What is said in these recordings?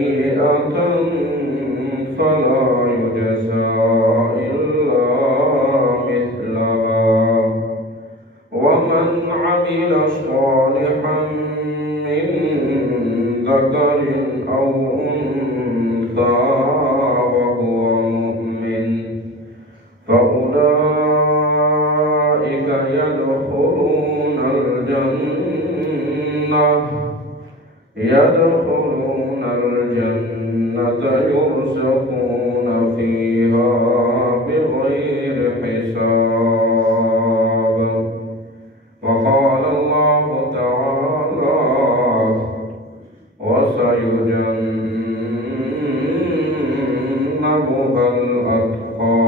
سيئة فلا يجزى إلا مثلها ومن عمل صالحا من ذكر أو أنثى وهو مؤمن فأولئك يدخلون الجنة يرزقون فيها بغير حساب. وقال الله تعالى: وسيجنبها الأتقى.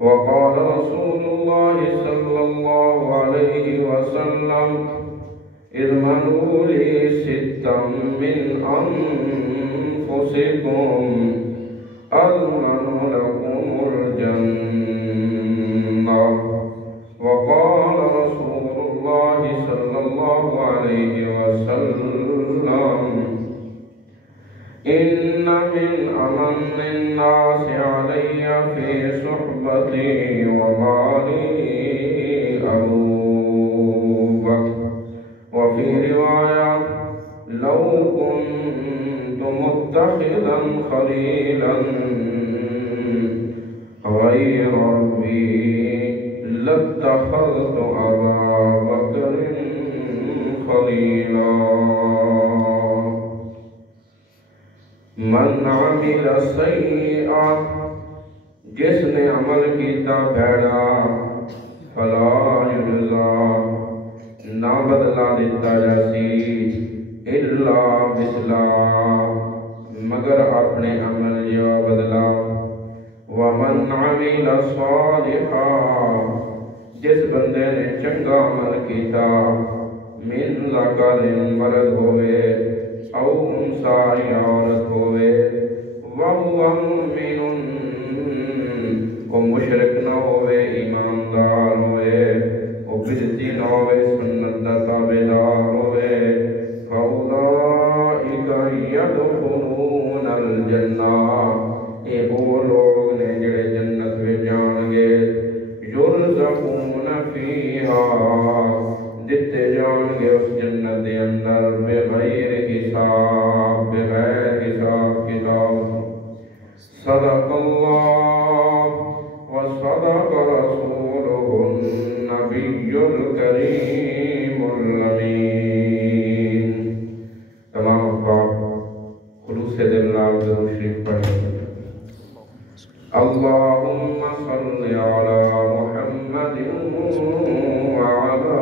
وقال رسول الله صلى الله عليه وسلم: اضمنوا لي ستا من أنفسكم أضمن لكم الجنة. وقال رسول الله صلى الله عليه وسلم: إن من أمن الناس علي في صحبتي ومالي أبو بكر. وفي رواية: لو كنت متخذا خليلا غير أبي لاتخذت أبا بكر خليلا. من عمل سیئا، جس نے عمل کیتا بھیڑا، فلا یجزا، نہ بدلا دیتا جاسی، الا مثلا، مگر اپنے عمل جو بدلا. ومن عمل صالحا، جس بندے نے چنگا عمل کیتا، من ذکر، مرد ہوئے، او انسا، یا عورت ہوئے، وہو مؤمن، وہ مشرک نہ ہوئے، ایماندار ہوئے، وہ بدعتی نہ ہوئے، سنت دا تابعدار ہوئے، فَأُولَئِكَ يَدْخُلُونَ الْجَنَّةَ، یہ وہ لوگ نے جڑے جنت میں جان گے، يُرْزَقُونَ فِيهَا، دیتے جان گے اس جنت دے اندر، بغیر حساب، بغیر حساب کتاب. صدق اللہ وصدق رسوله النبی الکریم الامین. تمام افراد خلوص دل نال درود شریف پڑھیں. اللہم صل علی محمد وعلی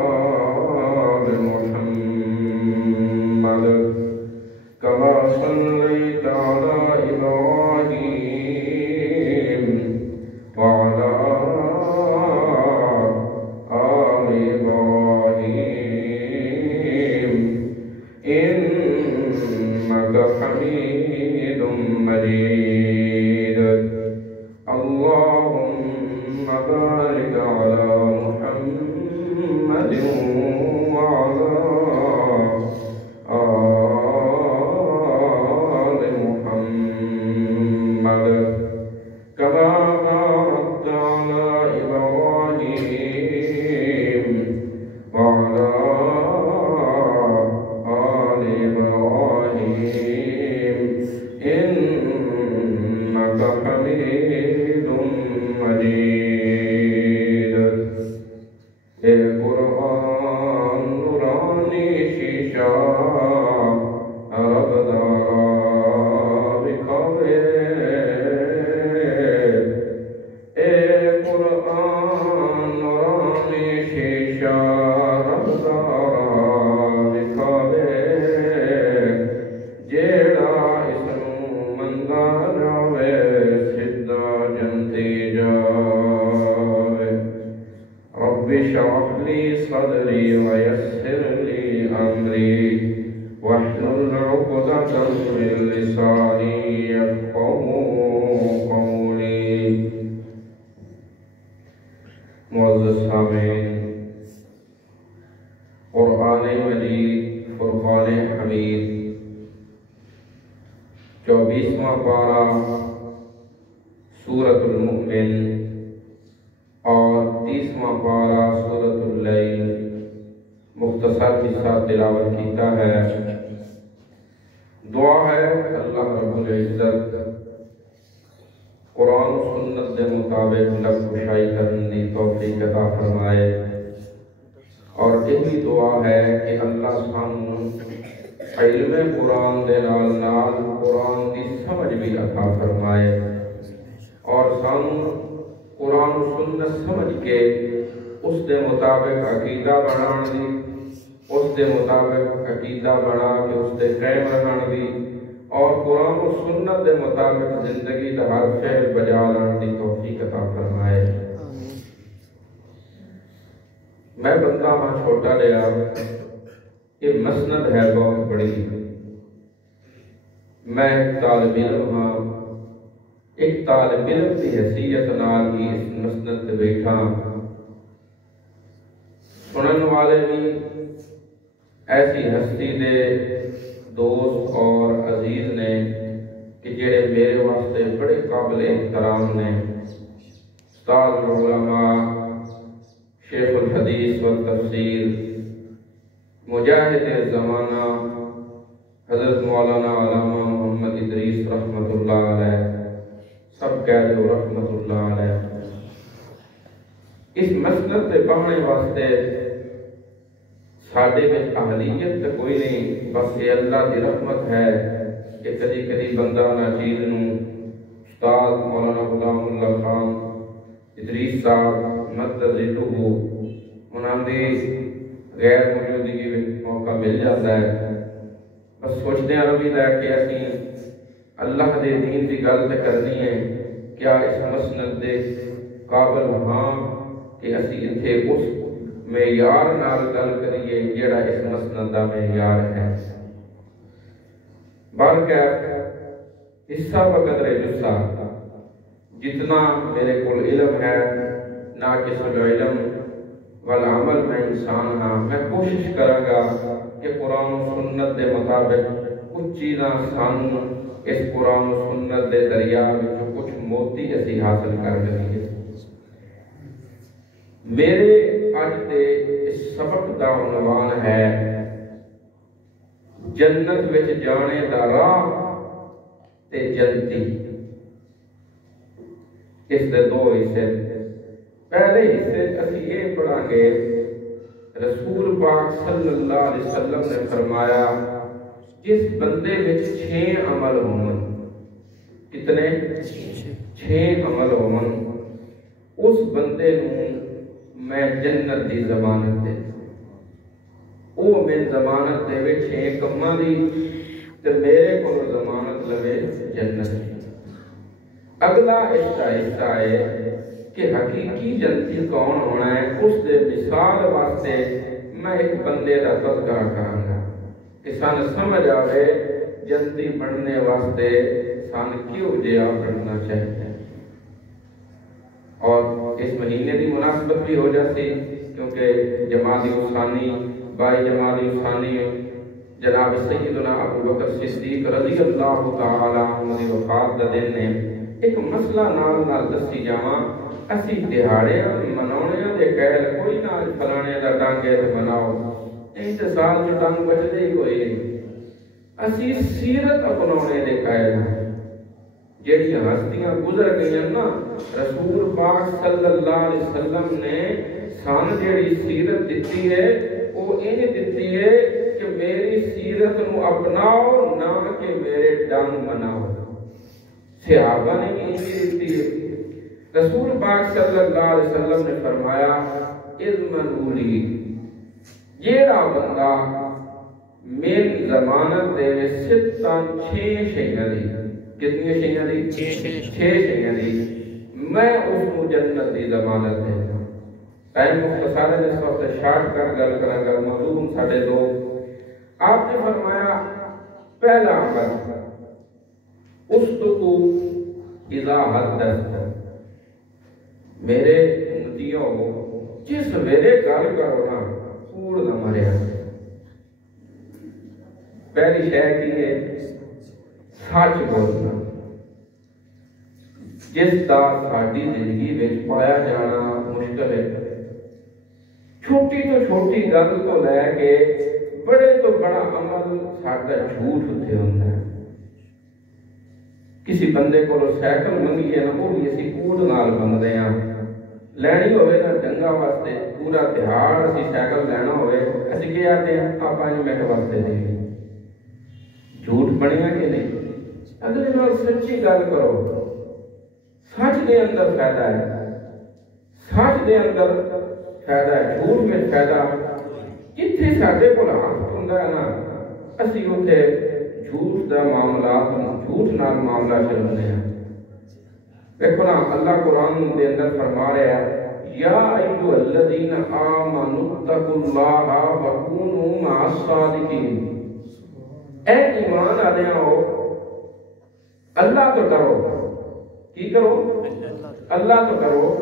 آل محمد كما صليت على إبراهيم وعلى آل إبراهيم إنك حميد مجيد. اللهم بارك على محمد وعلى آل محمد كما باركت على إبراهيم وعلى آل إبراهيم إنك حميد مجيد. اے قرآن نورانی شیشہ رب دارا بکھاوے، اے قرآن نورانی شیشہ رب دارا بکھاوے، جیڑا اسنو مندا جاوے سدھا جنتی جاوے. رب اشرح لي صدري ويسر لي أمري واحلل عقدة من لساني يفقهوا قولي. معزز سامعین، قرآن قرآن مجید فرقان حمید 24واں پارہ سورۃ المؤمن اور 30واں پارہ سورۃ اللیل مختصر حصہ تلاوت کیتا ہے۔ دعا ہے اللہ رب العزت قرآن و سنت کے مطابق لب کشائی کرنے کی توفیق عطا فرمائے، اور یہی دعا ہے کہ اللہ سانوں علم قرآن دے نال نال قرآن کی سمجھ بھی عطا فرمائے، اور سانوں قرآن و سنت سمجھ کے اس دے مطابق عقیدہ بنان دی، اس دے مطابق عقیدہ بنا کے اس دے قائم رہن دی، اور قرآن و سنت دے مطابق زندگی دا ہر فعل بجا لان دی توفیق عطا فرمائے۔ میں بندہ ہاں چھوٹا لیا، یہ مسند ہے بہت بڑی، میں ایک طالب علم ہاں، ایک طالب علم کی حیثیت نال ہی اس مسند تے بیٹھا، سنن والے بھی ایسی ہستی دے دوست اور عزیز نے کہ جڑے میرے واسطے بڑے قابل احترام نے، استاد العلماء شیخ الحدیث والتفسیر مجاہد زمانہ حضرت مولانا علامہ محمد ادریس رحمت اللہ علیہ، سب کہہ دو رحمت اللہ علیہ۔ اس مسند تے پڑھنے واسطے ساڈے وچ اہلیت تے کوئی نہیں، بس یہ اللہ دی رحمت ہے کہ کدی کدی بندہ نہ چیز نوں استاد مولانا غلام اللہ خان ادریس صاحب مدد ذلہ انہاں دی غیر موجودگی میں موقع مل جاتا ہے، بس سوچتے ہیں روی ہے کہ اسی اللہ دے دین دی گل تے کرنی ہے، کیا اس مسند دے قابل ہاں کہ اسی اتھے اس معیار نال گل کریے جڑا اس مسند دا معیار ہے۔ بلکہ حصہ بقدر جسہ جتنا میرے کول علم ہے، ناقص العلم والعمل میں انسان ہاں، میں کوشش کروں گا کہ قرآن و سنت دے مطابق کچھ چیزاں سانوں اس قرآن و سنت دے دریا میں جو کچھ موتی اسی حاصل کر گئی ہے۔ میرے آج دے اس سبق دا عنوان ہے جنت وچ جانے دا راہ تے جنتی۔ اس دے دو حصے، پہلے حصے اسی یہ پڑھا گے رسول پاک صلی اللہ علیہ وسلم نے فرمایا جس بندے وچ 6 عمل ہون، کتنے 6 عمل ہون، اس بندے نوں میں جنت دی ضمانت دے، او میں ضمانت دے وچ 6 کماں دی تے میرے کو ضمانت لگے جنت دی۔ اگلا حصہ ہے کہ حقیقی جنتی کون ہونا ہے، اس دے مثال واسطے میں ایک بندے دا تذکرہ کراں گا کہ سان سمجھ آوے جنتی بننے واسطے سان کیوں جیا بننا چاہیے۔ اور اس مہینے کی مناسبت بھی ہو جاتی کیونکہ جمادی الثانی 22 جمادی الثانی جناب سیدنا ابو بکر صدیق رضی اللہ تعالی عنہ دی وفات دا دن نے ایک مسئلہ نال دسی جاواں، اسی دہاڑے مناونے دے کہل کوئی نہ فلانے دا ٹانگے تے مناؤ، انت سال جو ٹانگ بچدے ہی کوئی نہیں، اسی سیرت اپناونے دے کہل جیڑی ہستیاں گزر گئیں نا، رسول پاک صلی اللہ علیہ وسلم نے سان جیڑی سیرت دیتی ہے وہ یہ دیتی ہے کہ میری سیرت نو اپناؤ نہ کہ میرے ڈنگ مناؤ۔ صحابہ نے بھی دیتی ہے، رسول پاک صلی اللہ علیہ وسلم نے فرمایا اذمنوا لی، جیڑا بندہ میری ضمانت دے ستاں 6 شیاں دی، کتنی شیاں دی؟ 6 شیاں دی، میں اس کو جنت دی ضمانت دیتا ہوں۔ ٹائم مختصر ہے، اس وقت شارٹ کر گل کرا کر موضوع ساڑھے 2۔ آپ نے فرمایا پہلا عمل اسدقوا اذا حدثت، میرے امتیوں جس ویلے گل کرو نا کوڑ نہ مریا، پہلی شے کی ہے سچ بولنا، جس کا ساری زندگی میں پایا جانا مشکل ہے۔ چھوٹی تو چھوٹی گل تو لے کے بڑے تو بڑا عمل ساڈا جھوٹ ہوتے ہوتا ہے۔ کسی بندے کو سائیکل منگیے نا، وہ بھی اسی کوڑ نال منگتے ہیں، لینی ہوئے نا ڈنگا واسطے پورا تہاڑ اسی سائیکل لینا ہوئے اسی کیا آتے ہیں آپ 5 منٹ واسطے دیں۔ جھوٹ بنیا کہ نہیں؟ اگلے نال سچی گل کرو، سچ دے اندر فائدہ ہے، سچ دے اندر فائدہ ہے، جھوٹ میں فائدہ جتھے ساڈے کول ہاتھ ہوندا ہے نا اسی اوتھے جھوٹ دا معاملات جھوٹ نال معاملہ چلانے ہیں۔ دیکھو نا اللہ قرآن دے اندر فرما رہا ہے یا ایھا الذین آمنوا اتقوا اللہ وکونوا مع الصادقین، اے ایمان والے ہو اللہ تو ڈرو، کی کرو؟ اللہ تو ڈرو،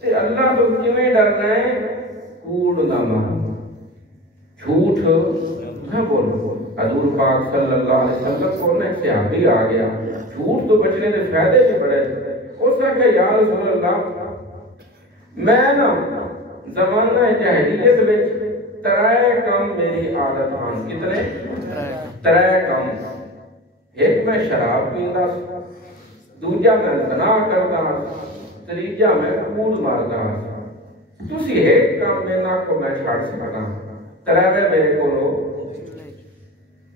تے اللہ تو کیویں ڈرنا ہے؟ کوڑ نہ مارو، جھوٹ نہ بولو۔ حضور پاک صلی اللہ علیہ وسلم کو ایک صحابی آ گیا، جھوٹ تو بچنے کے فائدے بھی بڑے، اس نے کہا یا رسول اللہ میں نا زمانہ جاہلیت وچ 3 کام میری عادت ہن۔ کتنے؟ 3 کام۔ ایک میں شراب پیندا، دوجا میں زنا کردا، تیجا میں کوڑ ماردا۔ تسی ایک کام میں نہ کو میں چھڑ سکنا، 3 میرے کو۔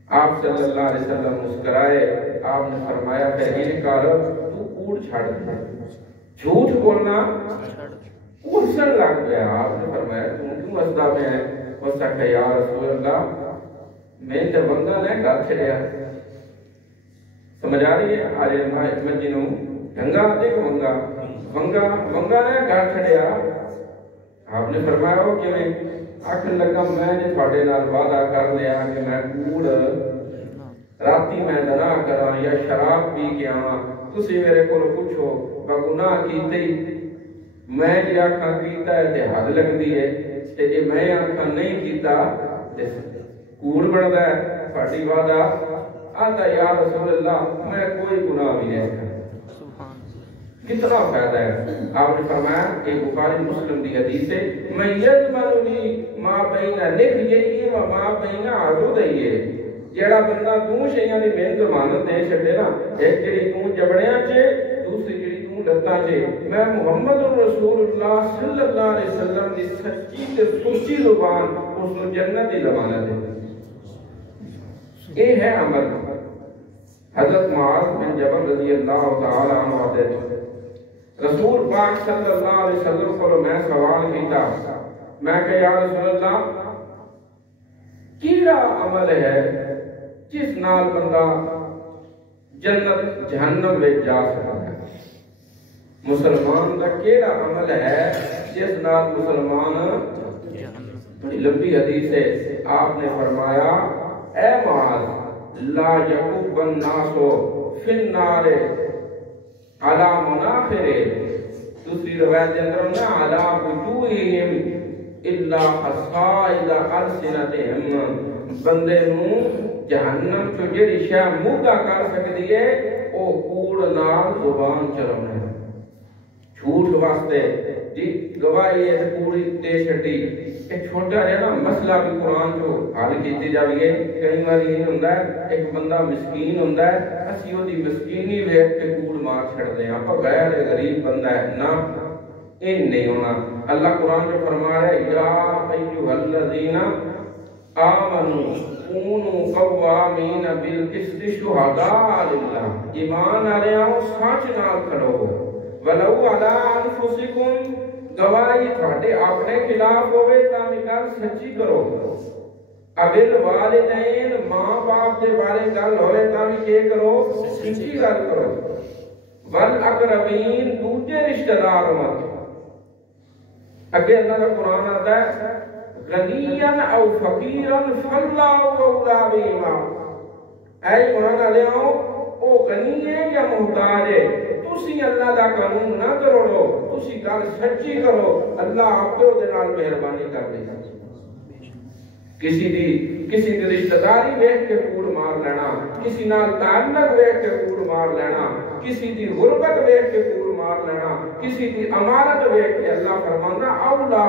آپ صلی اللہ علیہ وسلم مسکرائے، آپ نے فرمایا پہلے کار تو کوڑ چھڑ دے، جھوٹ بولنا کوڑسن لگ گیا۔ آپ نے فرمایا تم کیوں اسدا میں ہے؟ اس نے کہا یا رسول اللہ میں تے ونگا نے گھر چھڑیا۔ سمجھ آ رہی ہے؟ آج میں جنوں ڈنگا دیکھ ونگا نے گھر چھڑیا۔ آپ نے فرمایا ہو کہ میں آخر لگا میں نے تھوڑے نال وعدہ کر لیا کہ میں کوڑ راتی میں زنا کراں یا شراب پی کے آواں، تسی میرے کو پوچھو گناہ کیتے میں جی آکھاں کیتا ہے تے حد لگدی ہے، تے جے میں آکھاں نہیں کیتا تے کوڑ بندا ہے۔ تھوڑی وعدہ آتا یا رسول اللہ میں کوئی گناہ بھی نہیں کرتا۔ کتنا فائدہ ہے؟ آپ نے فرمایا کہ بخاری مسلم دی حدیث ہے میں یضمن لی ما بین لحیہ و ما بین عضدیہ، جیڑا بندہ دو شیاں دی میں ضمانت دے چھڈے نا، ایک جڑی تو جبڑیاں چ، دوسری جڑی تو لتاں چ، میں محمد رسول اللہ صلی اللہ علیہ وسلم دی سچی تے سچی زبان اس کو جنت دی ضمانت ہے۔ یہ ہے عمل۔ حضرت معاذ بن جبل رضی اللہ تعالی عنہ دے رسول پاک صلی اللہ علیہ وسلم کو میں سوال کیتا، میں کہ یا رسول اللہ کیڑا عمل ہے جس نال بندہ جنت جہنم میں جا سکتا ہے؟ مسلمان کا کیڑا عمل ہے جس نال مسلمان؟ بڑی لمبی حدیث ہے، آپ نے فرمایا اے معاذ لا یکب الناس فی النار علی مناخر، دوسری روایت کے اندر نا علی وجوہہم الا حصائد السنتہم، بندے نو جہنم تو جڑی شے مودا کر سکدی ہے او کوڑ نال زبان چلاونا ہے۔ جھوٹ واسطے جی گواہی ہے پوری دے چھڈی، ایک چھوٹا جہا نا مسئلہ بھی قرآن جو حل کیتی جاویے۔ کئی بار یہ ہوندا ہے ایک بندہ مسکین ہوندا ہے، اسی اودی مسکینی ویکھ کے کوڑ مار چھڑدے ہیں، آپ غیر غریب بندہ ہے نا، یہ نہیں ہونا۔ اللہ قرآن جو فرما رہا ہے یا ایھا الذین آمنوا کونوا قوامین بالقسط شہداء للہ، ایمان والےو سچ نال کھڑو، ولو علی انفسکم، گواہی تھوڑے اپنے خلاف ہوئے تاں گل سچی کرو، ابل والدین ماں باپ کے بارے گل ہوئے تاں کہ کرو سچی گل کرو، والاقربین دوسرے رشتہ دار مت۔ اگے اللہ کا قرآن آتا ہے غنیا او فقیرا فاللہ اولی بہما، اے ایمان والےو او غنی ہے یا محتاج ہے، تسی اللہ دا قانون نہ کرو، تسی گل سچی کرو، اللہ آپ کے دے نال مہربانی کر دے گا۔ کسی دی رشتہ داری ویکھ کے کوڑ مار لینا، کسی نال تعلق ویکھ کے کوڑ مار لینا، کسی دی غربت ویکھ کے کوڑ مار لینا، کسی دی امانت ویکھ کے اللہ فرمانا اولا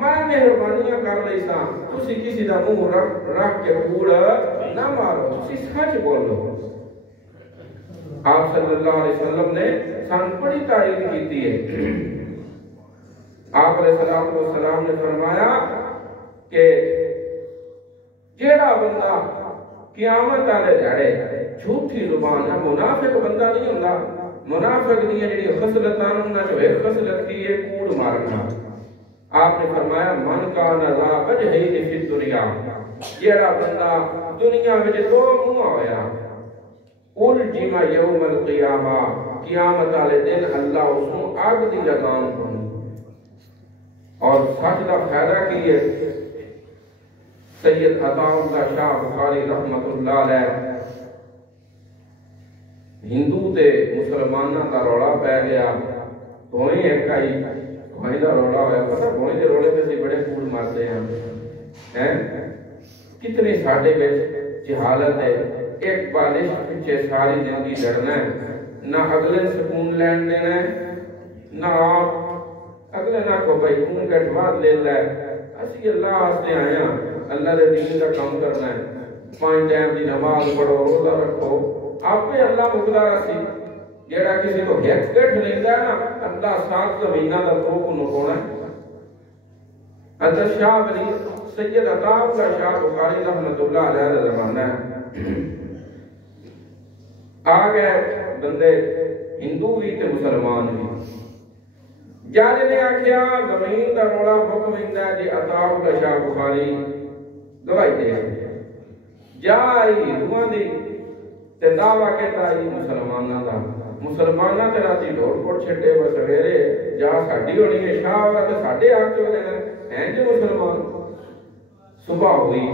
میں مہربانیاں کر لئی ساں، تسی کسی دا منہ رکھ کے کوڑ نہ مارو، تسی سچ بولو۔ آپ صلی اللہ علیہ وسلم نے سان بڑی تعلیم کیتی ہے۔ آپ علیہ السلام نے فرمایا کہ جیڑا بندہ قیامت والے دھاڑے جھوٹی زبان ہے، منافق بندہ نہیں ہوندا، منافق دی جڑی خصلتاں انہاں چوں ایک خصلت کی ہے کوڑ مارنا۔ آپ نے فرمایا من کان ذا وجہین فی الدنیا، جیڑا بندہ دنیا وچ دو منہ ہویا، الجم یوم القیامہ، قیامت والے دن اللہ اس کو آگ دی لگام کو۔ اور سچ کا فائدہ کی ہے، سید عطا اللہ شاہ بخاری رحمت اللہ علیہ ہندو تے مسلمانوں کا روڑا پہ گیا، بھوئیں ایک آئی بھوئیں کا روڑا ہوا، پتہ بھوئیں کے روڑے پہ سے بڑے کوڑ مارتے ہیں، کتنی ساڑھے بچ جہالت ہے، ایک بالش پیچھے ساری زندگی لڑنا ہے، نہ اگلے سکون لین دینا ہے، نہ آپ اگلے نہ کو بھائی کون کٹ بعد لیتا ہے، اسی اللہ آستے آیا اللہ دے دین کا کام کرنا ہے، 5 ٹائم دی نماز پڑھو، روزہ رکھو، آپ پہ اللہ مقدار اسی، جیڑا کسی کو ہیک کٹ لیتا ہے نا اللہ 7 زمینہ دا تو کو نکونا ہے۔ حضرت شاہ ولی سید عطا اللہ شاہ بخاری رحمت اللہ علیہ کا زمانہ ہے، آ گئے بندے ہندو بھی تے مسلمان بھی، جانے نے آکھیا زمین دا روڑا حکم ہندا جی عطا اللہ شاہ بخاری گواہی دے جا آئی ہندوؤں دی تے دعویٰ کہتا آئی مسلمانہ دا، مسلمانہ تے راتی ڈھول پڑ چھٹے وہ سویرے جا ساڑھی ہونی ہے شاہ ہوگا تے ساڑھے آگ چو دینا ہیں جو مسلمان۔ صبح ہوئی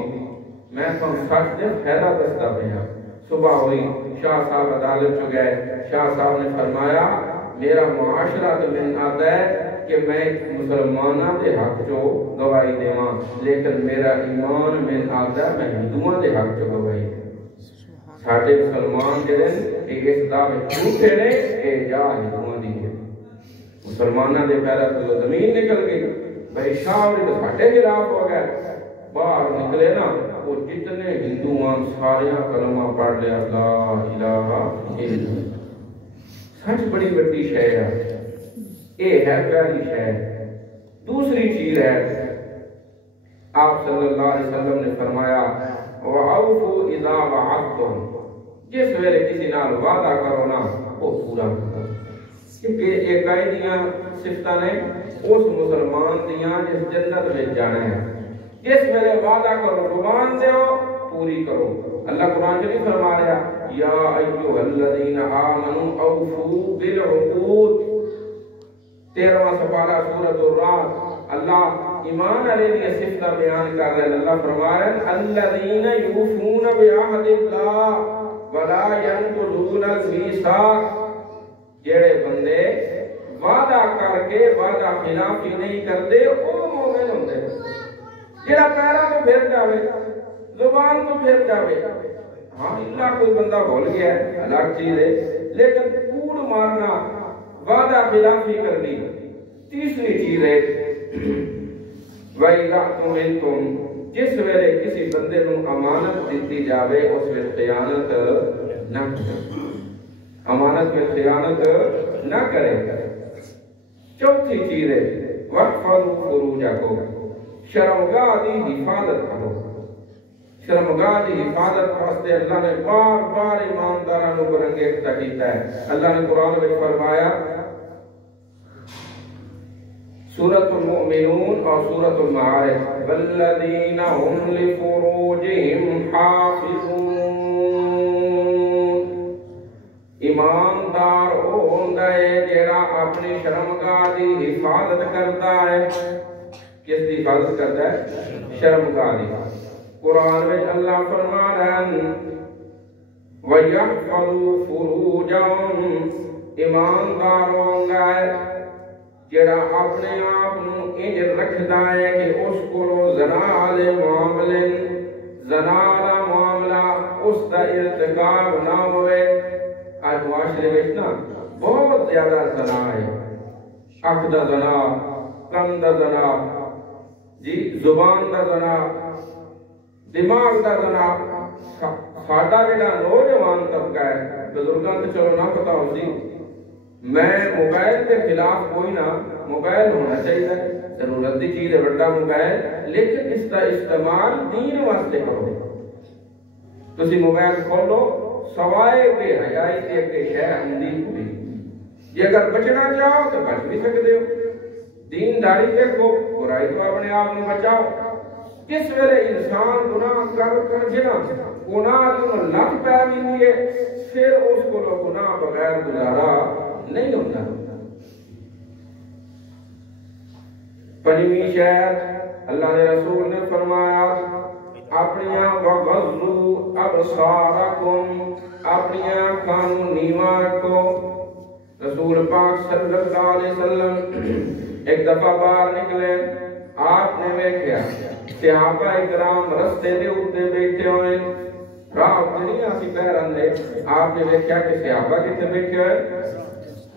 میں تو سچ دے فیدہ دستا پہا، صبح ہوئی شاہ صاحب عدالت چو گئے، شاہ صاحب نے فرمایا میرا معاشرہ تو من آتا ہے کہ میں مسلمانہ دے حق چو گواہی دیواں، لیکن میرا ایمان من آتا ہے میں ہندوؤں دے حق چو گواہی دیواں۔ ساڑھے مسلمان کے دن ایک اس دعوے جھوٹے نے کہ جا ہندوؤں دی ہے، مسلمانہ دے پہلا تو زمین نکل گئی، بھائی شاہ نے تو ساڑھے خلاف ہو گئے، باہر نکلے نا وہ جتنے ہندوان ساریاں کلمہ پڑھ لیا لا الہ الا اللہ۔ سچ بڑی بڑی شے ہے، یہ ہے پہلی شے۔ دوسری چیز ہے آپ صلی اللہ علیہ وسلم نے فرمایا وَأَوْفُوا إِذَا وَعَدْتُمْ، جس ویلے کسی نال وعدہ کرو نا وہ پورا کرو، کیونکہ ایک قائدیاں صفتہ نے اس مسلمان دیاں جس جنت میں جانا ہے، جس ویلے وعدہ کرو زبان دیو پوری کرو۔ اللہ قرآن جو نہیں فرما رہا یا ایوہ الذین آمنوا اوفوا بالعقود، 13واں سپارہ سورۃ الرعد، اللہ ایمان علیہ دی صفتہ بیان کر رہے ہیں۔ اللہ فرما رہے ہیں الذین یوفون بعہد اللہ ولا ینقضون المیثاق، جڑے بندے وعدہ کر کے وعدہ خلافی نہیں کرتے وہ مومن ہوندے، جڑا پیرا تو پھر جاوے زبان تو پھر جاوے، ہاں اللہ کوئی بندہ بھول گیا ہے الگ چیز ہے، لیکن کوڑ مارنا وعدہ خلافی کرنی۔ تیسری چیز ہے وَإِذَا اؤْتُمِنْتُمْ، جس ویلے کسی بندے نو امانت دیتی جاوے اس میں خیانت نہ کرے، امانت میں خیانت نہ کرے۔ چوتھی چیز ہے وَاحْفَظُوا فُرُوجَكُمْ، شرمگاہ دی حفاظت کرو۔ شرمگاہ دی حفاظت واسطے اللہ نے بار بار ایمانداروں کو برانگیختہ کیتا ہے۔ اللہ نے قرآن میں فرمایا سورۃ المؤمنون اور سورۃ المعارج والذین هم لفروجہم حافظون، ایماندار وہ ہوندا ہے جڑا اپنی شرمگاہ دی حفاظت کرتا ہے۔ کس دی حفاظت کرتا ہے؟ شرمگاہ دی۔ قرآن میں اللہ فرما رہا ہے وَيَحْفَظُوا فُرُوجَهُمْ، ایماندار ہونگا ہے جڑا اپنے آپ انج رکھدا ہے کہ اس کو زنا والے معاملے زنا والا معاملہ اس کا ارتکاب نہ ہوئے. آج معاشرے میں نا بہت زیادہ زنا ہے. اکھ دا زنا، کن دا زنا، جی زبان دا زنا، دماغ دا زنا. ساڈا جڑا نوجوان طبقہ ہے، بزرگاں تے چلو نہ پتا ہو سی، میں موبائل کے خلاف کوئی نہ، موبائل ہونا چاہیے، ضرورت کی چیز ہے بڑا موبائل، لیکن اس کا استعمال دین واسطے کرو. تسی موبائل کھولو سوائے بے حیائی تے اگے شے اندی ہوئی. یہ اگر بچنا چاہو تو بچ بھی سکتے ہو. دین داری دیکھو، برائی تو اپنے آپ میں بچاؤ. کس ویلے انسان گناہ کر جنا گناہ کی لت پی ہوئی ہے، پھر اس کو گناہ بغیر گزارا نہیں ہوتا. پنجویں شہر اللہ نے رسول نے فرمایا اپنیاں وغضوا ابصارکم، اپنیاں آنکھاں نیواں رکھو. رسول پاک صلی اللہ علیہ وسلم ایک دفعہ باہر نکلے، آپ نے دیکھا صحابہ اکرام رستے دے اوتے بیٹھے ہوئے، راہ تے نہیں اسی پیر اندے. آپ نے دیکھا کہ صحابہ کتے بیٹھے ہوئے،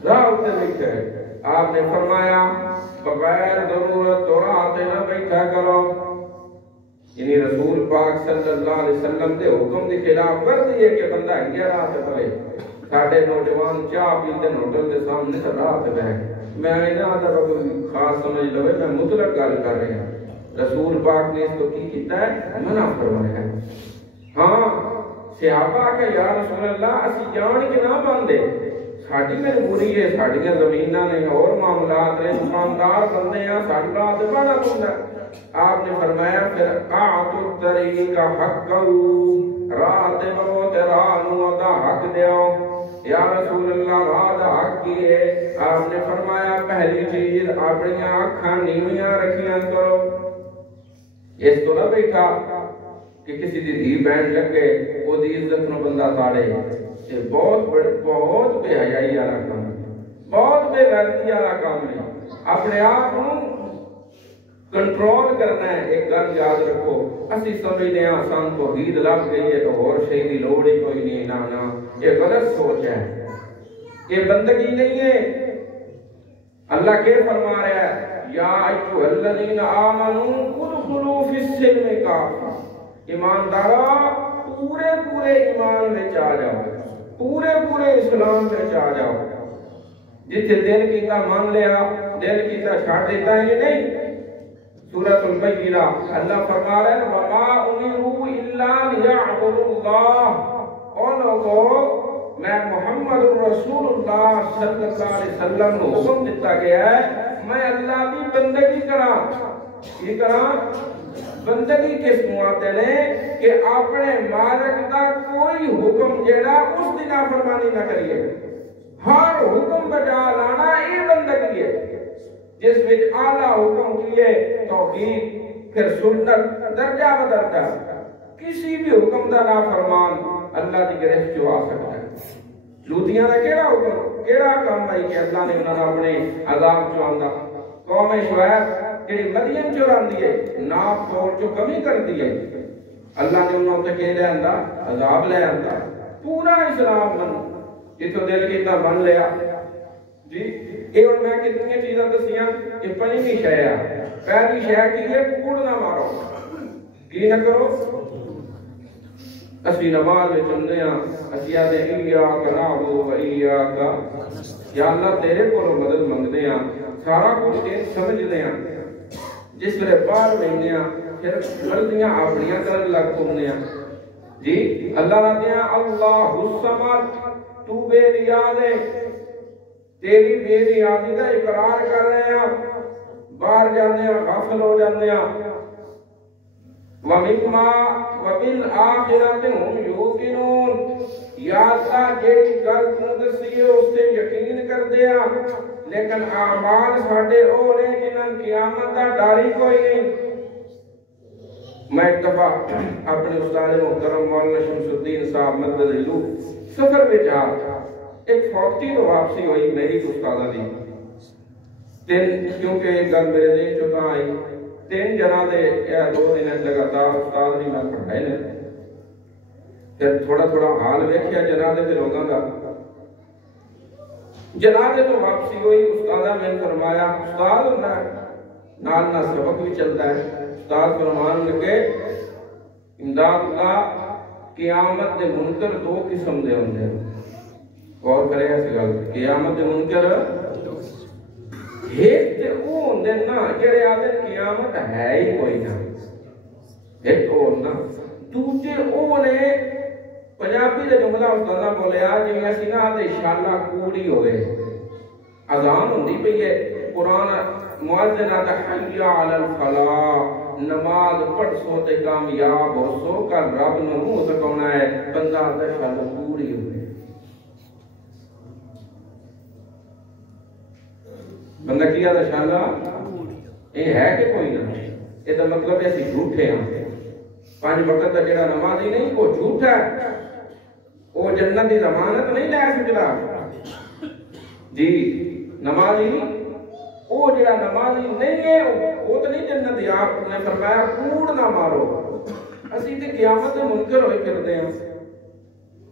راہ تے بیٹھے ہوئے. آپ نے فرمایا بغیر ضرورت تو راہ تے نہ بیٹھا کرو. یعنی رسول پاک صلی اللہ علیہ وسلم دے حکم دی خلاف ورزی ہے کہ بندہ ہنگیا راہ تے پڑے. ساڈے نوجوان چاہ پیتے ہوٹل کے سامنے تے راہ تے بیٹھ. میں انہاں دا کوئی خاص سمجھ لو، میں مطلق گل کر رہا ہوں. رسول پاک نے اس کو کی کیتا ہے؟ منع فرمایا ہے. ہاں صحابہ کہ یا رسول اللہ اسی جان کے نہ باندھے، ساڈی مجبوری ہے، ساڈیاں زمیناں نے اور معاملات نے، دکاندار بندے ہیں، ساڈی راہ تے بانا پوندا. آپ نے فرمایا پھر اعطوا الطریق حقہ، راہ تے بہو تے راہ نو دا حق دیو. یا رسول اللہ راہ دا حق کی ہے؟ آپ نے فرمایا پہلی چیز اپنی آنکھاں نیویاں رکھیاں کرو. اس تو نہ بیٹھا کہ کسی دی دھی بہن لگے وہ دی عزت نو بندہ ساڑے. یہ بہت بے حیائی والا کام ہے، بہت بے غیرتی والا کام ہے. اپنے آپ کو کنٹرول کرنا ہے. ایک گل یاد رکھو، اسی سمجھتے ہیں سان توحید لگ گئی ہے تو اور شے دی لوڑ ہی کوئی نہیں. نہ یہ غلط سوچ ہے، یہ بندگی نہیں ہے. اللہ کے فرما رہا ہے یا ایھا الذین آمنوا ادخلوا فی السلم کافہ. ایماندارا پورے ایمان میں آ جاؤ، پورے اسلام میں آ جاؤ. جتھے دل کیتا مان لیا، دل کیتا چھاڑ دیتا ہے، یہ نہیں. سورۃ البینہ اللہ فرما رہا ہے وما امروا الا لیعبدوا اللہ. اور لوگوں میں محمد رسول اللہ صلی اللہ علیہ وسلم کو حکم دیتا گیا ہے میں اللہ کی بندگی کراں. یہ کراں بندگی کس مواتے نے کہ اپنے مالک دا کوئی حکم جیڑا اس دی نافرمانی نہ کریے. ہر حکم بجا لانا یہ بندگی ہے. جس وچ اعلیٰ حکم کیے توحید، پھر سنت، درجہ بدرجہ. کسی بھی حکم دا نافرمان اللہ دی گرفت جو آ سکتا ہے. لوتیاں دا کیڑا حکم، کیڑا کام ہے کہ اللہ نے انہاں اپنے عذاب چ آندا. قوم شعیب جڑی مدین چراندی ہے، ناپ توڑ چ کمی کردی ہے، اللہ نے انہاں تے کہ لے آندا عذاب لے آندا. پورا اسلام من جتوں دل کیتا من لیا. جی یہ ہوں میں کتنی چیزاں دسیاں. یہ پنجویں شے ہے. پہلی شے کی ہے کوڑ نہ مارو. کی نہ کرو؟ اسی نماز میں چندے ہیں، اسی آدھے ایاک نعبد و ایاک، یا اللہ تیرے کو مدد منگتے ہیں، سارا کچھ سمجھتے ہیں. جس ویلے باہر رہتے ہیں پھر غلطیاں اپنیاں کرن لگ پوندے ہیں. جی اللہ نے دیا اللہ الصمد، تو بے نیاز ہے، تیری بے نیازی کا اقرار کر رہے ہیں، باہر جانے ہیں غافل ہو جانے ہیں. وَمِمَّا وَبِالْآخِرَةِ هُمْ يُوقِنُونَ. یا اللہ جیڑی گل تو دسی ہے اس سے یقین کر دیا، لیکن اعمال ساڈے او نے جنہاں قیامت دا ڈر ہی کوئی نہیں. میں ایک دفعہ اپنے استاد محترم مولانا شمس الدین صاحب مدد علو سفر میں جا ایک فوتی تو واپسی ہوئی میری استادہ دی. تین کیونکہ ایک گل میرے ذہن چوتا آئی 3 جنا دے یہ 2 دن لگاتار استاد بھی میں پڑھائے نے پھر تھوڑا حال ویکھیا جنا دے لوگوں کا جنازے تو واپسی ہوئی استادہ میں نے فرمایا استاد ہوتا ہے نال سبق بھی چلتا ہے استاد فرمان لگے امداد اللہ قیامت دے منکر 2 قسم دے ہوندے ہیں غور کرے اس گل قیامت دے منکر ایک تے او ہوندے نا جڑے آدھے قیامت ہے ہی کوئی نہ ایک او نا دوسرے او نے پنجابی دے جملہ استادہ بولیا جی اسی نہ آدھے انشاءاللہ کوڑی ہوئے اذان ہوندی پئی ہے قرآن مؤذن آتا حی علی الفلاح نماز پڑھ سو تے کامیاب ہو سو کر رب نے منہ تکونا ہے بندہ آتا انشاءاللہ کوڑی ہوئے بندہ کیا تھا انشاءاللہ یہ ہے کہ کوئی نہ یہ تو مطلب ہے اسی جھوٹے ہیں 5 وقت کا جڑا نمازی نہیں وہ جھوٹا ہے وہ جنت کی ضمانت نہیں لے سکتا جی نمازی وہ جڑا نمازی نہیں ہے وہ تو نہیں جنت دی آپ نے فرمایا کوڑ نہ مارو اسی تے قیامت دے منکر ہوئے پھرتے ہیں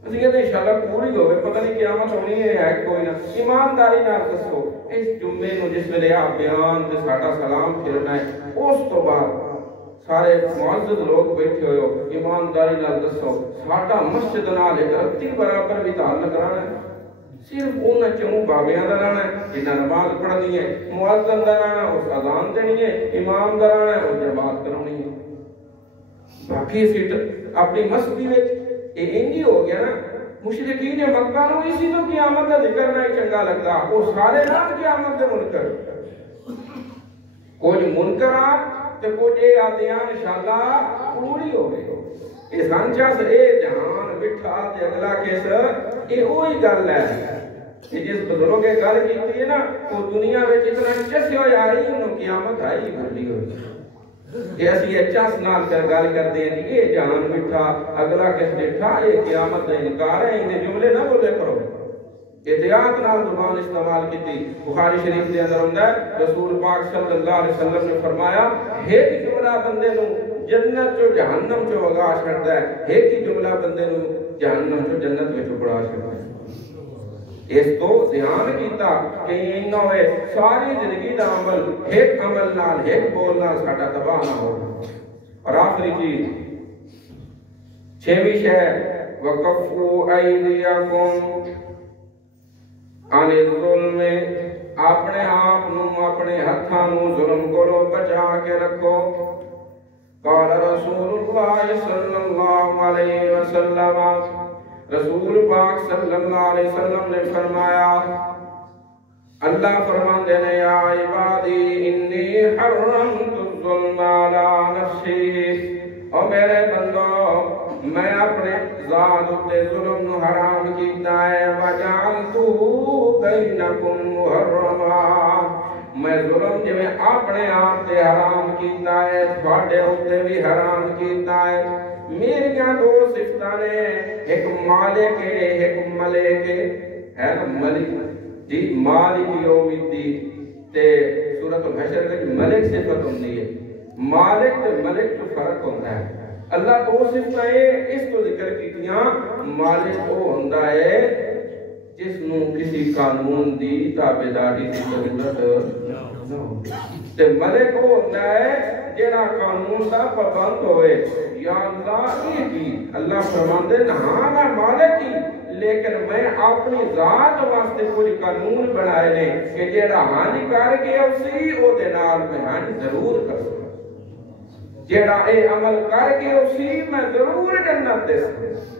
اسی کہتے انشاءاللہ کوڑ ہی ہوئے پتہ نہیں قیامت ہونی ہے کوئی نہ ایمانداری نال دسو اس جمعے نو جس ویلے آپ بیان تے ساڈا سلام پھرنا ہے اس تو بعد سارے معزز لوگ بیٹھے ہوئے ہو ایمانداری نال دسو ساڈا مسجد نال ایک رتی برابر بھی تعلق رہنا ہے صرف انہاں چوں بابیاں دا رہنا ہے جنہاں نماز پڑھنی ہے مؤذن دا رہنا اس اذان دینی ہے امام دا رہنا ہے اس جماعت کرانی ہے باقی سیٹ اپنی مسجد وچ یہ انج ہو گیا نا مشرکین مکہ نو اسی تو قیامت دا ذکر نہ چنگا لگدا وہ سارے نال قیامت دے منکر کچھ منکرات تے کچھ یہ آتے ہیں انشاءاللہ پوری ہو گئے یہ سانچا سے اے جہان بٹھا تے اگلا کیس یہ وہی گل ہے کہ جس بزرگوں کے گل کی ہے نا وہ دنیا میں اتنا چس ہو جا رہی انہوں قیامت آئی بھلی ہوئی یہ اسی چس نال کر گل کرتے ہیں یہ جہان بٹھا اگلا کیس بٹھا یہ قیامت کا انکار ہے انہیں جملے نہ بولے کرو احتیاط نال زبان استعمال کی تھی بخاری شریف کے اندر ہوندا ہے رسول پاک صلی اللہ علیہ وسلم نے فرمایا ایک جملہ بندے نو جنت جو جہنم چ وگا چھڑدا ہے ایک ہی جملہ بندے نو جہنم چ جنت وچ پڑا چھڑدا ہے اس تو دھیان کیتا کہ انہاں ہوئے ساری زندگی دا عمل ایک عمل نال ایک بول نال ساڈا تباہ نہ ہو اور آخری چیز 6ویں شے وقفوا ایدیکم عن الظلم اپنے آپ نو اپنے ہتھاں نو ظلم کو بچا کے رکھو قال رسول اللہ صلی اللہ علیہ وسلم رسول پاک صلی اللہ علیہ وسلم نے فرمایا اللہ فرماندے نے یا عبادی انی حرمت الظلم علی نفسی او میرے بندو میں اپنے ذات تے ظلم نو حرام کیتا ہے وجعلتو بینکم محرما میں ظلم جو میں اپنے آپ تے حرام کیتا ہے تھوڑے ہوتے بھی حرام کیتا ہے میریاں 2 صفتاں نے ایک مالک ہے ایک ملک ہے نا ملک جی مالک یوم الدین تے سورۃ الحشر میں ملک صفت ہوندی ہے مالک تے ملک تو فرق ہوتا ہے اللہ 2 صفتیں اس کو ذکر کیتیاں مالک وہ ہوندا ہے جس نو کسی قانون دی تابعداری دی ضرورت نہ ہو تے ملک وہ ہوندا ہے جڑا قانون دا پابند ہوئے یا اللہ یہ کی اللہ فرماندے ہاں میں مالک ہی لیکن میں اپنی ذات واسطے کوئی قانون بنائے نے کہ جڑا ہانی کر کے اسی او دے نال میں ہانی ضرور کر جڑا اے عمل کر کے اسی میں ضرور جنت دے سکتا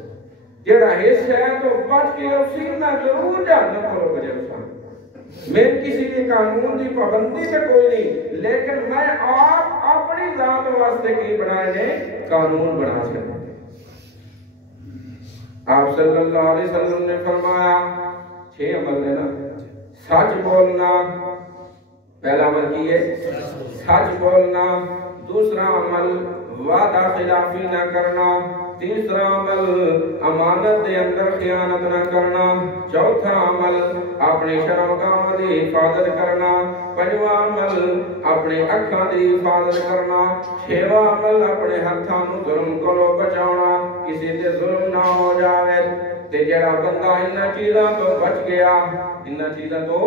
جڑا حصہ ہے تو بچ کے اسی میں ضرور جنت کو بجے میں کسی بھی قانون دی پابندی سے کوئی نہیں لیکن میں آپ اپنی ذات واسطے کی بنائے نے قانون بنا سکتے آپ صلی اللہ علیہ وسلم نے فرمایا 6 عمل ہے نا سچ بولنا پہلا عمل کی ہے سچ بولنا دوسرا عمل وعدہ خلافی نہ کرنا، تیسرا عمل امانت دے اندر خیانت نہ کرنا، چوتھا عمل اپنے شرمگاہ دی حفاظت کرنا، پنجواں عمل اپنے اکھاں دی حفاظت کرنا، چھواں عمل اپنے ہتھاں نوں ظلم کولوں بچاؤنا، کسی تے ظلم نہ ہو جاوے۔ تے جڑا بندہ انہاں چیزاں تو بچ گیا، انہاں چیزاں تو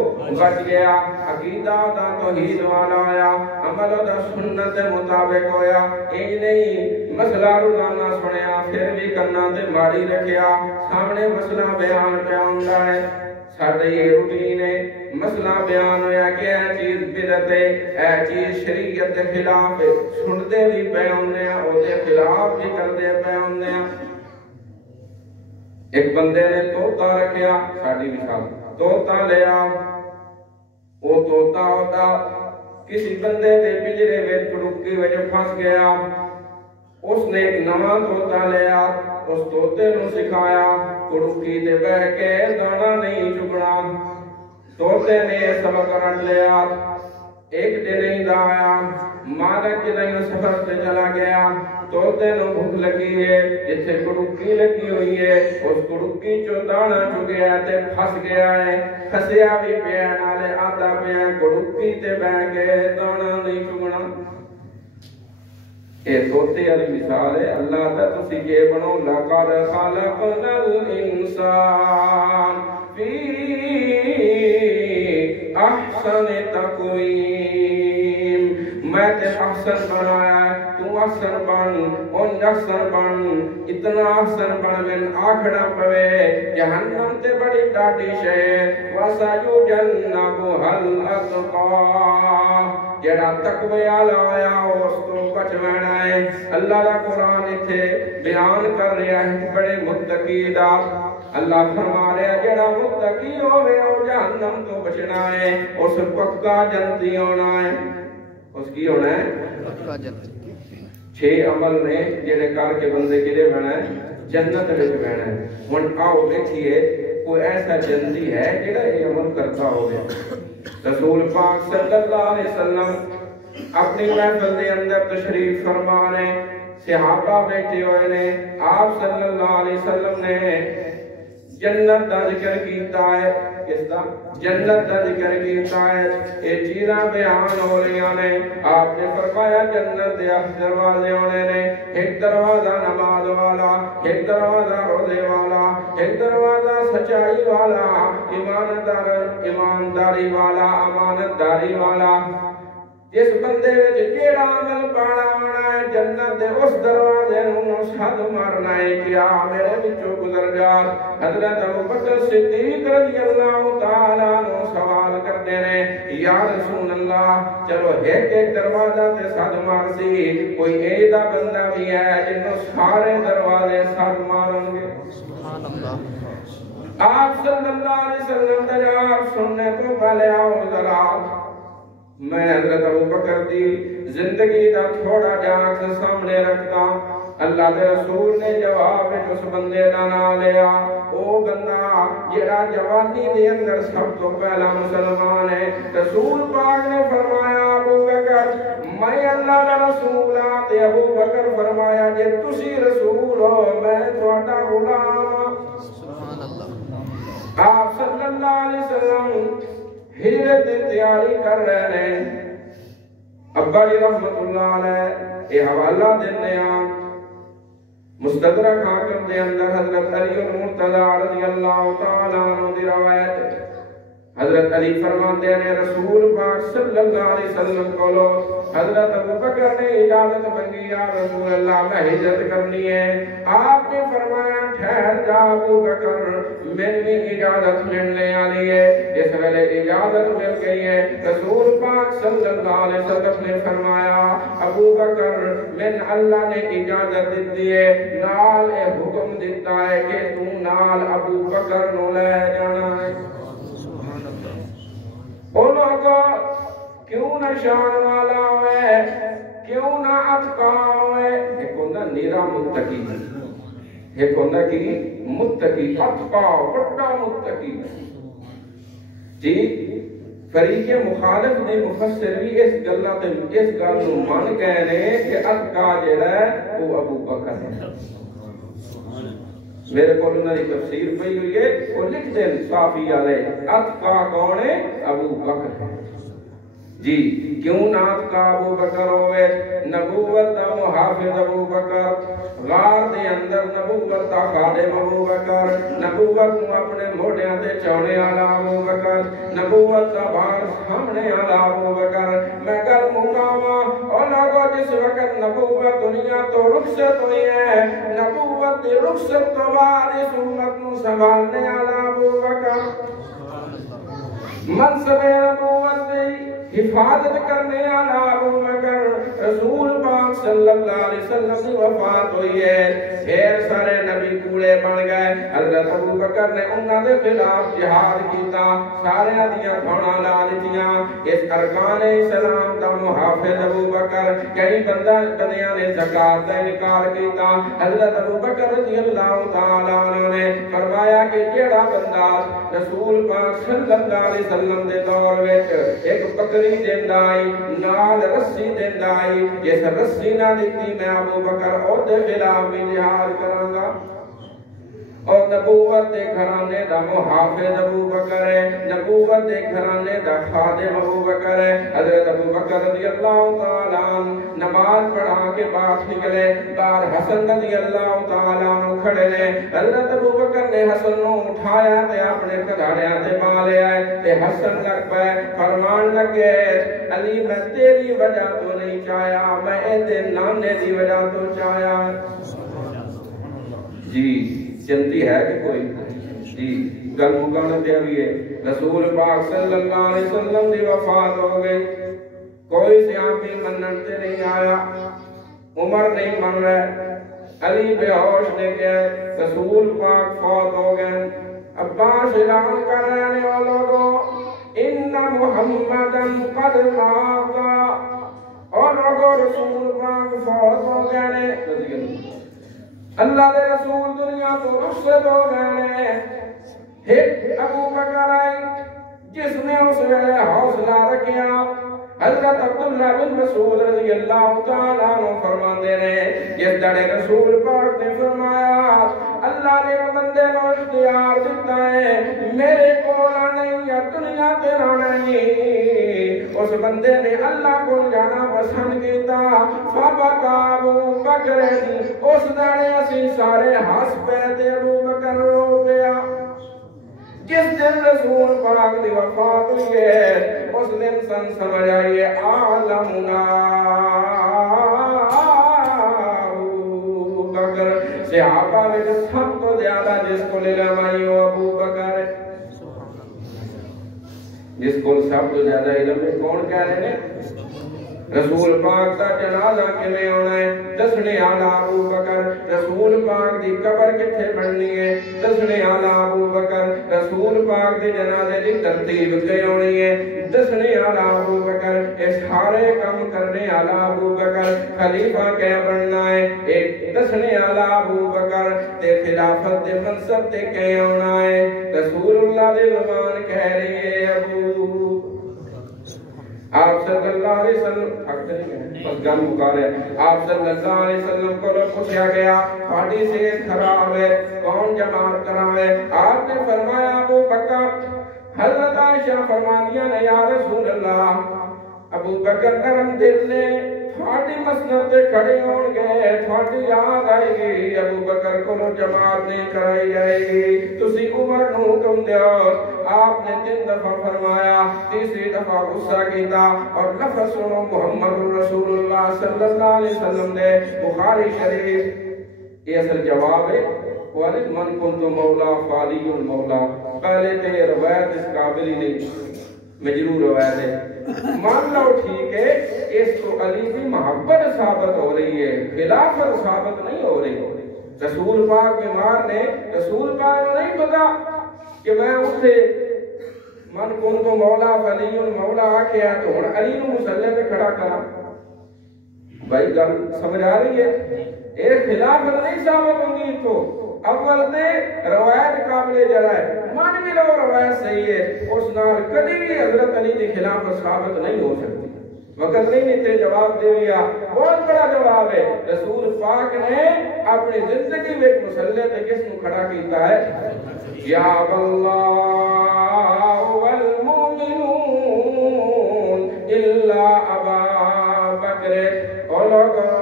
بچ گیا، عقیدہ دا توحید والا ہویا، عمل دا سنت دے مطابق ہویا، انج نہیں مسئلہ روزانہ سنیا پھر بھی کنا تے ماری رکھیا، سامنے مسئلہ بیان پہ ہوندا ہے، ساڈے یہ روٹین ہے، مسئلہ بیان ہویا کہ اے چیز بدعت ہے، اے چیز شریعت دے خلاف ہے، سنتے بھی پے ہوندے ہیں، او دے خلاف بھی کردے پے ہوندے ہیں۔ ایک بندے نے طوطا رکھیا، ساڈی مثال طوطا لیا، وہ طوطا ہوتا کسی بندے دے پنجرے وچ کڑکی وچ پھنس گیا، اس نے ایک نواں طوطا لیا، اس طوطے نوں سکھایا کڑکی تے بیٹھ کے دانا نہیں چگنا، طوطے نے سبق رکھ لیا، ایک دن ہی آیا، مالک نہیں سفر سے چلا گیا، طوطے نوں بھوک لگی ہے، جتھے کڑکی لگی ہوئی ہے، اس کڑکی چوں دانا چگیا تے پھنس گیا ہے، پھسیا بھی پیا نالے آتا پیا کڑکی تے بیٹھ کے دانا نہیں چگنا۔ اے طوطے والی مثال ہے، اللہ دا تسی یہ بنو لقد خلقنا الانسان فی احسن تقویم، میں تے احسن بنایا ہے، تو احسن بن، ان احسن بن، اتنا احسن بن من آکھنا پوے، جہنم تے بڑی ڈاڈی شے، وَسَيُجَنَّبُهَا الْأَتْقَى، جڑا تقوی والا ہویا اس تو بچ لینا ہے۔ اللہ کا قرآن اتھے بیان کر رہا ہے بڑے متقی دا، اللہ فرما رہا ہے جڑا متقی ہوئے اور جہنم تو بچنا ہے، اس پکا جنتی ہونا ہے، اس کی ہونا ہے پکا جنتی۔ 6 عمل نے جڑے کر کے بندے کدے بنا ہے جنت وچ بنا ہے۔ ہن آؤ دیکھیے کوئی ایسا جنتی ہے جڑا یہ عمل کرتا ہوگا۔ رسول پاک صلی اللہ علیہ وسلم اپنی محفل دے اندر تشریف فرما رہے، صحابہ بیٹھے ہوئے نے، آپ صلی اللہ علیہ وسلم نے جنت دا ذکر کیتا ہے، کس دا جنت دا ذکر کیتا ہے، یہ چیزاں بیان ہو رہی نے، آپ نے فرمایا جنت دے 8 دروازے ہونے نے، ایک دروازہ نماز والا، ایک دروازہ روزے والا، ایک دروازہ سچائی والا، ایمانداری والا، امانتداری والا۔ جس بندے وچ جیڑا عمل پانا ہونا ہے جنت دے اس دروازے نوں سد مارنا ہے کہ آ میرے وچوں گزر جا۔ حضرت ابوبکر صدیق رضی اللہ تعالی عنہ سوال کرتے ہیں یا رسول اللہ چلو ایک دروازہ تے سد مارسی، کوئی ایدا بندہ بھی ہے جنوں سارے دروازے سد مارن گے؟ سبحان اللہ۔ آپ صلی اللہ علیہ وسلم کا جواب سننے تو پہلے آؤ ذرا میں حضرت ابوبکر دی زندگی دا تھوڑا جاگ سامنے رکھتا۔ اللہ دے رسول نے جواب اس بندے دا نام لیا، او بندہ جڑا جوانی دے اندر سب تو پہلا مسلمان ہے۔ رسول پاک نے فرمایا ابوبکر میں اللہ دا رسول ہاں، تے ابوبکر فرمایا جے تسی رسول ہو میں تہاڈا غلام۔ سبحان اللہ۔ آپ صلی اللہ علیہ وسلم ہجرت کی تیاری کر رہے ہیں۔ ابا جی رحمت اللہ علیہ یہ حوالہ دینے ہیں مستدرک حاکم دے اندر حضرت علی المرتضی رضی اللہ تعالی عنہ دی روایت۔ حضرت علی فرماتے ہیں رسول پاک صلی اللہ علیہ وسلم کو حضرت ابوبکر نے اجازت مانگی یا رسول اللہ میں ہجرت کرنی ہے۔ آپ نے فرمایا ٹھہر جا ابوبکر میری اجازت ملنے والی ہے۔ اس ویلے اجازت مل گئی ہے۔ رسول پاک صلی اللہ علیہ وسلم نے فرمایا ابوبکر من اللہ نے اجازت دیتی ہے، نال حکم دیتا ہے کہ تو نال ابوبکر نو لے جانا ہے۔ وہ لوگ کیوں نہ شان والا ہوئے، کیوں نہ اتقا ہوئے، ایک ہوندہ نیرا متقی، ایک ہوندہ کی متقی، اتقا، بڑا متقی جی فریق مخالف نے مفسر بھی اس گل نو من گئے نے کہ اتقا جڑا ہے وہ ابو بکر ہے. میرے کو انہوں نے تفسیر پئی ہوئی ہے وہ لکھ دیں صافی والے اتقا کون ہے ابو بکر ہے جی. کیوں نہ اتقا ابو بکر ہوئے؟ نبوت دا محافظ ابو بکر، غار دے اندر نبوت دا خادم ابو بکر، نبوت نو اپنے موڑیاں تے چاونے والا ابو بکر، نبوت دا بار سامنے والا ابو بکر. میں گل مکاواں او لوگو جس وقت نبوت دنیا تو رخصت ہوئی ہے، نبوت دی رخصت تو بعد اس امت نو سنبھالنے والا ابو بکر، منصب نبوت دی حفاظت کرنے والا ابو بکر. رسول پاک صلی اللہ علیہ وسلم کی وفات ہوئی ہے، پھر سارے نبی کوڑے بن گئے. حضرت ابو بکر نے انہاں دے خلاف جہاد کیتا، سارے دیاں کھانا لا دتیاں. اس ارکان اسلام دا محافظ ابو بکر. کئی بندیاں نے زکات دا انکار کیتا. حضرت ابو بکر رضی اللہ تعالی عنہ نے فرمایا کہ جیڑا بندہ رسول پاک صلی اللہ علیہ وسلم دے دور وچ ایک بکری دیندا ائی، نال رسی دیندا ائی، جس رسی نہ دتی میں ابو بکر او دے خلاف بھی جہاد کراں گا. اور نبوت دے گھرانے دا محافظ ابو بکر ہے، نبوت دے گھرانے دا خادم ابو بکر ہے. حضرت ابو بکر رضی اللہ تعالی عنہ نماز پڑھا کے باہر نکلے، باہر حسن رضی اللہ تعالی عنہ کھڑے نے. حضرت ابو بکر نے حسن نو اٹھایا تے اپنے کھڑاڑیاں تے پا لیا تے حسن لگ پے فرمان لگے علی میں تیری وجہ تو نہیں چاہیا، میں اے نانے دی وجہ تو چاہیا. جی جنتی ہے کہ کوئی جی گل مکانا پہ ابھی ہے. رسول پاک صلی اللہ علیہ وسلم دی وفات ہو گئی، کوئی صحابی منن تے نہیں آیا، عمر نہیں من رہے، علی بے ہوش نے کہا رسول پاک فوت ہو گئے. عباس اعلان کر رہے ہیں او لوگوں ان محمدن قد مات، اور لوگوں رسول پاک فوت ہو گئے، اللہ دے رسول دنیا تو رخصت ہو گئے. ایک ابو بکر آئی جس نے اس ویلے حوصلہ رکھیا. حضرت عبداللہ بن مسعود رضی اللہ تعالیٰ عنہ فرماندے نے جس دڑے رسول پاک نے فرمایا اللہ نے بندے نو اختیار دیتا ہے میرے کولا نہیں یا دنیا تیرا نہیں، اس بندے نے اللہ کو جانا پسند کیتا. فبکا ابو بکر، اس دڑے اسی سارے ہس پے تے ابو بکر رو گیا. جس دن رسول پاک دی وفات ہوئی ہے اس دن سن سمجھ آئیے عالمنا ابو بکر. صحابہ میں سب تو زیادہ جس کو لے لمائی ہو ابو بکر، جس کو سب تو زیادہ علم ہے کون کہہ رہے ہیں؟ رسول پاک دا جنازہ کیویں ہونا ہے دسنے والا ابو بکر. رسول پاک دی قبر کتھے بننی ہے دسنے والا ابو بکر. رسول پاک دے جنازے دی ترتیب کی ہونی ہے دسنے والا ابو بکر. اے سارے کام کرنے والا ابو بکر. خلیفہ کیا بننا ہے ایک دسنے والا ابو بکر. تے خلافت دے منصب تے کیا ہونا ہے رسول اللہ دے زبان کہہ رہی ہے ابو. آپ صلی اللہ علیہ وسلم بس گل مکا رہے آپ صلی اللہ علیہ وسلم کو پوچھا گیا تھوڑی صحت خراب ہے کون جماعت کراوے؟ آپ نے فرمایا ابو بکر. حضرت عائشہ فرمانیاں نے یا رسول اللہ ابو بکر نرم دل نے تھوڑی مسند تے کھڑے ہون گے تھوڑی یاد آئے گی ابو بکر کو جماعت نہیں کرائی جائے گی تسی عمر نو حکم دیو. آپ نے 3 دفعہ فرمایا، تیسری دفعہ غصہ کیتا اور لفظ سنو محمد رسول اللہ صلی اللہ علیہ وسلم دے بخاری شریف. یہ اصل جواب ہے والد من کنت مولا فالی المولا. پہلے تے روایت اس قابل ہی نہیں مجرور روایت ہے مان لو ٹھیک ہے اس کو علی کی محبت ثابت ہو رہی ہے خلافت ثابت نہیں ہو رہی. رسول پاک بیمار نے رسول پاک کو نہیں پتا کہ میں اسے من کون تو مولا ولی مولا آکھیا تو ہن علی نو مصلی تے کھڑا کرا. بھائی گل سمجھ آ رہی ہے؟ اے خلافت نہیں ثابت ہوگی تو اول تے روایت قابل جرا ہے من بھی لو روایت صحیح ہے اس نال کبھی بھی حضرت علی کے خلاف ثابت نہیں ہو سکتی وقت نہیں نیتے جواب دے لیا بہت بڑا جواب ہے رسول پاک نے اپنی زندگی میں ایک مسلح تے کس کو کھڑا کیتا ہے یا اللہ والمؤمنون الا ابا بکر اور لوگو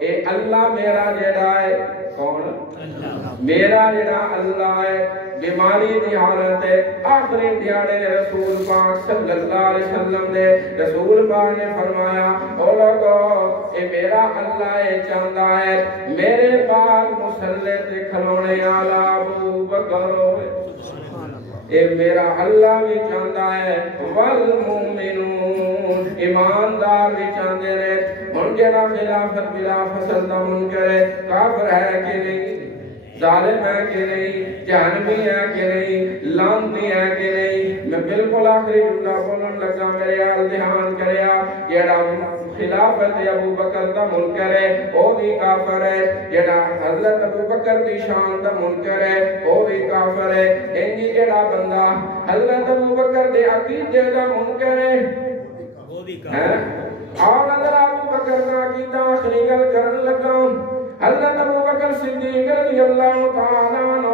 اے اللہ میرا جڑا ہے کون میرا جڑا اللہ ہے بیماری دی حالت ہے آخری دیاڑے رسول پاک صلی اللہ علیہ وسلم نے رسول پاک نے فرمایا او لوگو اے میرا اللہ ہے چاہتا ہے میرے بعد مسلح تے کھلونے والا ابو بکر اے میرا اللہ بھی چاہتا ہے والمؤمنون ایماندار بھی چاہتے رہے ان جڑا خلافت بلا فصل دا منکر ہے کافر ہے کہ نہیں ظالم ہے کہ نہیں جہنمی ہے کہ نہیں لعنتی ہے کہ نہیں میں بالکل آخری جملہ بولن لگا میرے حال دھیان کریا جڑا خلافت ابو بکر دا منکر ہے وہ بھی کافر ہے جڑا حضرت ابو بکر دی شان دا منکر ہے وہ بھی کافر ہے انجی جڑا بندہ حضرت ابو بکر دے عقیدے دا منکر ہے وہ بھی کافر ہے اور نظر ابو بکر دا عقیدہ آخری گل کرن لگا حضرت ابو بکر صدیق رضی اللہ تعالیٰ عنہ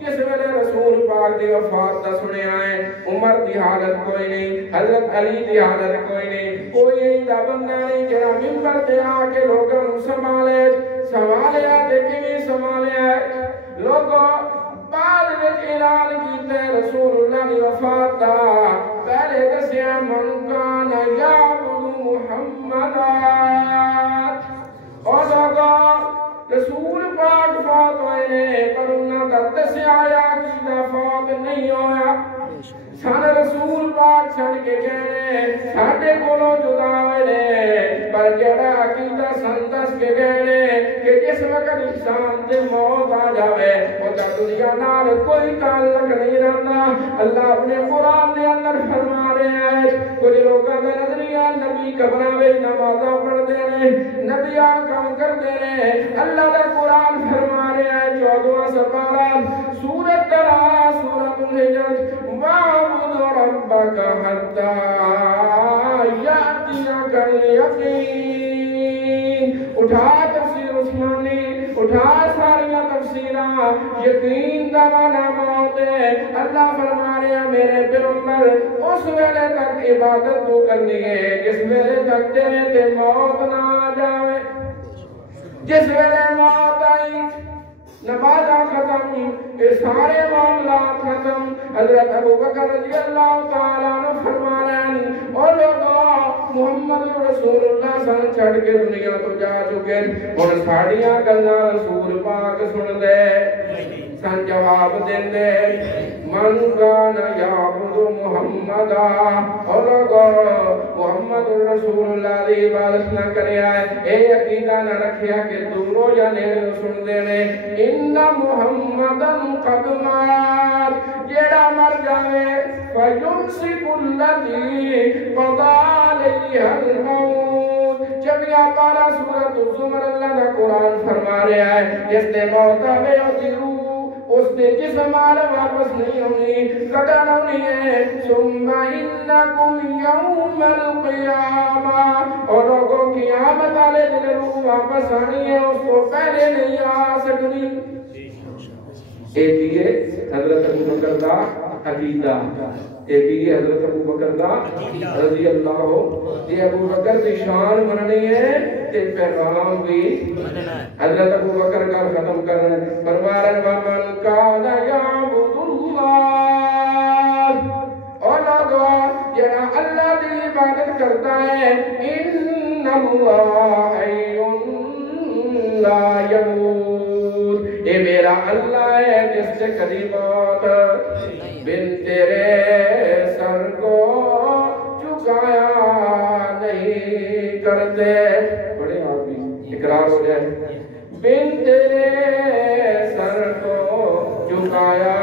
کس ویلے رسول پاک دی وفات دا سنیا ہے عمر دی حالت کوئی نہیں حضرت علی دی حالت کوئی نہیں کوئی ایندہ بندہ نہیں جڑا ممبر تے آ کے لوگوں سنبھالیا تے کیویں سنبھالیا لوگوں بعد وچ اعلان کیتا رسول اللہ دی وفات دا پہلے دسیا من کان یعبد محمدا اور لوگوں رسول پاک فوت ہوئے نے پر انہاں دا دسیا آیا کہ فوت نہیں ہویا سن رسول پاک چھڑ کے کہنے ساڈے کولوں جدا ہوئے نے پر جڑا عقیدہ سن دس کے کہنے کہ جس وقت انسان دے موت آ جاوے او دا دنیا نال کوئی تعلق نہیں رہندا اللہ اپنے قرآن دے اندر فرما رہے ہیں کچھ لوگاں دا نظریہ نبی قبراں وچ نمازاں پڑھدے نے نبی کام کردے نے اللہ دا قرآن فرما رہے ہیں 14واں سپارہ سورۃ سورۃ الحجر وَاعْبُدْ رَبَّكَ حَتَّى يَأْتِيَكَ الْيَقِينُ اٹھا تفسیر عثمانی اٹھا ساریاں تفسیراں یقین دا معنی موت ہے اللہ فرما رہے ہیں میرے پیغمبر اس ویلے تک عبادت تو کرنی ہے جس ویلے تک تیرے تے موت نہ آ جاوے جس ویلے موت آئی نمازہ ختم یہ سارے معاملات ختم حضرت ابو بکر رضی اللہ تعالیٰ عنہ فرما رہے ہیں اور لوگوں محمد رسول اللہ صلی اللہ علیہ وسلم چھڑ کے دنیا تو جا چکے اور ساڑیاں گلنا رسول پاک سن دے سن جواب دیں دے من کان یعبد محمدا اور لوگوں محمد رسول اللہ دی عبادت نہ کریا ہے اے عقیدہ نہ رکھیا کہ دوروں یا نیرے سن دینے ان محمدن قد مات جیڑا مر جاوے فیمسک الذی قضا علیہ الموت جبیا پارا سورۃ الزمر اللہ کا قرآن فرما رہا ہے جس نے موت آوے ہوتی روح اس نے جسم آلہ واپس نہیں ہونی قدر ہونی ہے ثم انکم یوم القیامہ اور لوگوں قیامت آلے دن روح واپس آنی ہے اس کو پہلے نہیں آ سکتی ایک یہ حضرت ابو بکر دا عقیدہ ایک یہ حضرت ابو بکر دا رضی اللہ ہو یہ ابو بکر دی شان مننی ہے تے پیغام بھی حضرت ابو بکر کا ختم کرنا فرمارن ومن کان یعبد اللہ اور لوگوں جڑا اللہ دی عبادت کرتا ہے ان اللہ حی لا یموت اے میرا اللہ ہے جس سے کبھی موت بن تیرے سر کو چکایا نہیں کرتے بڑے آدمی اقرار ہو جائے بن تیرے سر کو چکایا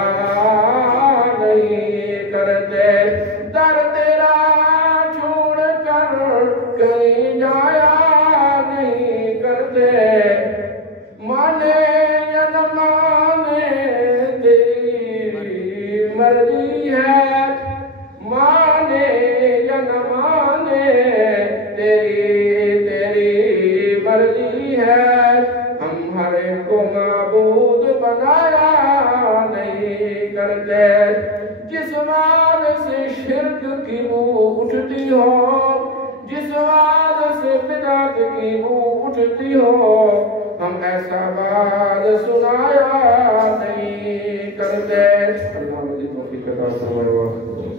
نہیں کرتے در تیرا چھوڑ کر کہیں جایا نہیں کرتے مانے ملتی ہو، جس واز سے بدعت کی بو اٹھتی ہو، ہم ایسا باز سنایا نہیں کرتے۔ اللہ مجھے توفیق عطا فرمائے۔